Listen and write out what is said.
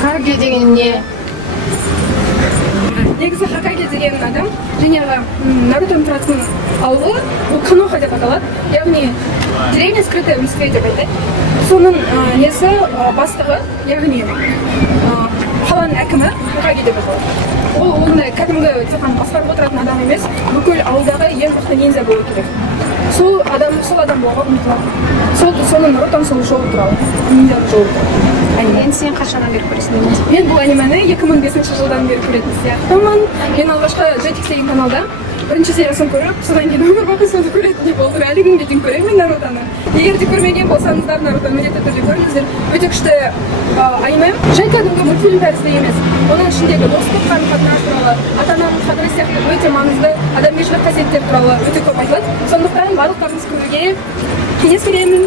Хакаге деген не? Негізі Хакаге деген адам жаңағы Нарутоның тұратын ауылы ол Каноха деп аталады. Яғни деревня скрытая в Москве деп айтады. Соның несі бастығы, яғни қаланың әкімі Хакаге деп аталады. Ол ондай кәдімгі тек басқарып отыратын адам емес, бүкіл ауылдағы ең мықты ниндзя болу керек. Сол адам болуға ұмтылады. Соның Нарутоның сол жолы туралы, ниндзяның жолы туралы. Енді сен қашаннан бері көресің? Мен бұл анимені 2005 жылдан бері көретін сияқтымын. Мен алғашқы Jetix деген каналда бірінші сериясын көріп, содан кейін өмір бақи соны көретіндей болдым. Әлі күнге дейін көремін Нарутоны. Егер де көрмеген болсаңыздар, Нарутоны міндетті түрде көріңіздер. Өте күшті аниме. Жай кәдімгі мультфильм тәрізді емес. Оның ішіндегі достық қарым-қатынас туралы, ата-ананың қадірі сияқты өте маңызды адамгершілік қасиеттер туралы өте көп айтылады. Сондықтан барлықтарыңыз көруге кеңес беремін.